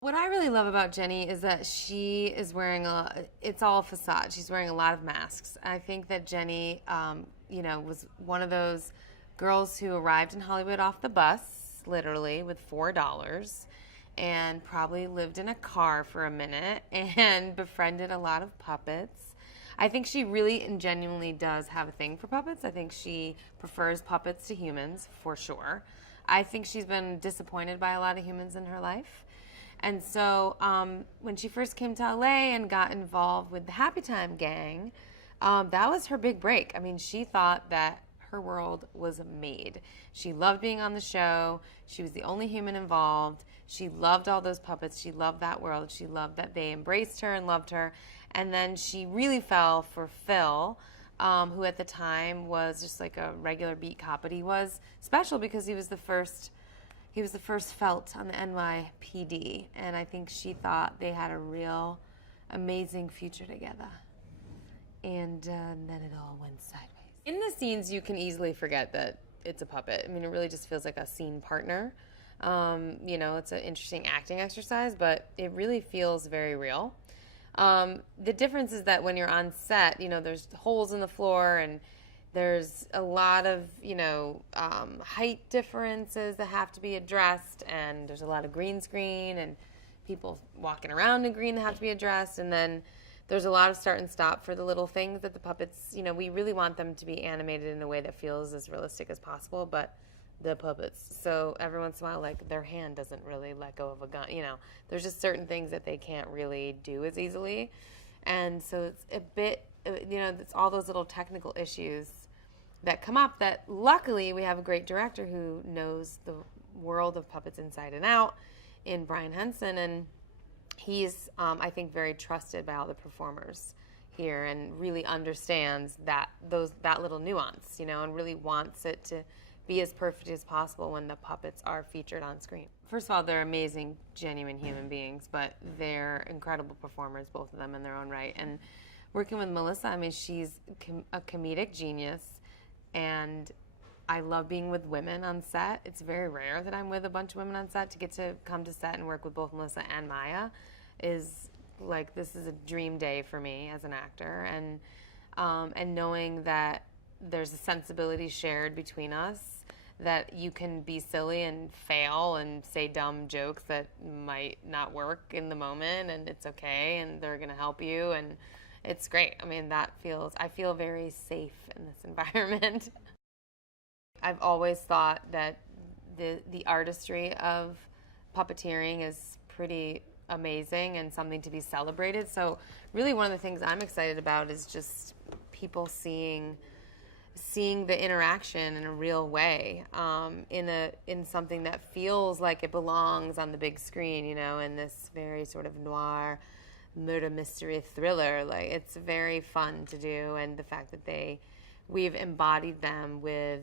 What I really love about Jenny is that she is wearing it's all facade. She's wearing a lot of masks. I think that Jenny, was one of those girls who arrived in Hollywood off the bus, literally, with $4 and probably lived in a car for a minute and befriended a lot of puppets. I think she really and genuinely does have a thing for puppets. I think she prefers puppets to humans, for sure. I think she's been disappointed by a lot of humans in her life. And so when she first came to LA and got involved with the Happytime gang, that was her big break. I mean, she thought that her world was made. She loved being on the show. She was the only human involved. She loved all those puppets. She loved that world. She loved that they embraced her and loved her. And then she really fell for Phil, who at the time was just like a regular beat cop, but he was special because he was the first felt on the NYPD, and I think she thought they had a real amazing future together. And then it all went sideways. In the scenes, you can easily forget that it's a puppet. I mean, it really just feels like a scene partner. It's an interesting acting exercise, but it really feels very real. The difference is that when you're on set, there's holes in the floor and there's a lot of, height differences that have to be addressed, and there's a lot of green screen and people walking around in green that have to be addressed, and then there's a lot of start and stop for the little things that the puppets, we really want them to be animated in a way that feels as realistic as possible, but the puppets, so every once in a while, like, their hand doesn't really let go of a gun, there's just certain things that they can't really do as easily, and so it's a bit, it's all those little technical issues that come up that luckily we have a great director who knows the world of puppets inside and out in Brian Henson, and he's, I think, very trusted by all the performers here and really understands that little nuance, and really wants it to be as perfect as possible when the puppets are featured on screen. First of all, they're amazing, genuine human beings, but they're incredible performers, both of them in their own right. And working with Melissa, I mean, she's a comedic genius, and I love being with women on set. It's very rare that I'm with a bunch of women on set. To get to come to set and work with both Melissa and Maya is like, this is a dream day for me as an actor, and knowing that there's a sensibility shared between us, that you can be silly and fail and say dumb jokes that might not work in the moment, and it's okay, and they're going to help you, and it's great. I mean, I feel very safe in this environment. I've always thought that the artistry of puppeteering is pretty amazing and something to be celebrated. So really one of the things I'm excited about is just people seeing the interaction in a real way, in something that feels like it belongs on the big screen, in this very sort of noir murder mystery thriller. Like, it's very fun to do, and the fact that we've embodied them with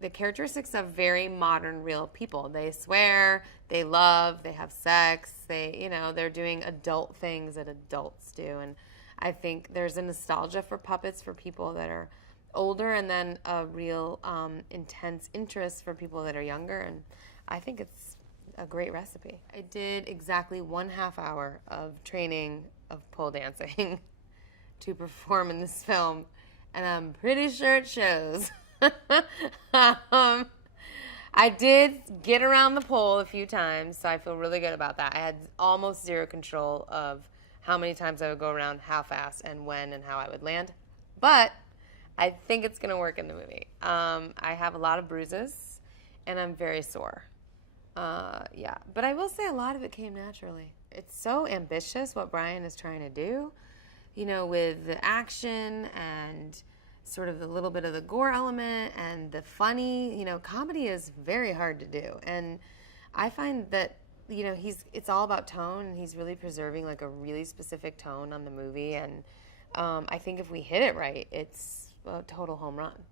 the characteristics of very modern, real people. They swear, they love, they have sex, they're doing adult things that adults do, and I think there's a nostalgia for puppets for people that are older, and then a real intense interest for people that are younger, and I think it's a great recipe. I did exactly 1/2 hour of training of pole dancing to perform in this film, and I'm pretty sure it shows. I did get around the pole a few times, so I feel really good about that. I had almost zero control of how many times I would go around, how fast, and when, and how I would land, but I think it's going to work in the movie. I have a lot of bruises, and I'm very sore. But I will say a lot of it came naturally. It's so ambitious what Brian is trying to do, with the action and sort of the little bit of the gore element and the funny. Comedy is very hard to do. And I find that, it's all about tone, and he's really preserving like a really specific tone on the movie. And I think if we hit it right, it's a total home run.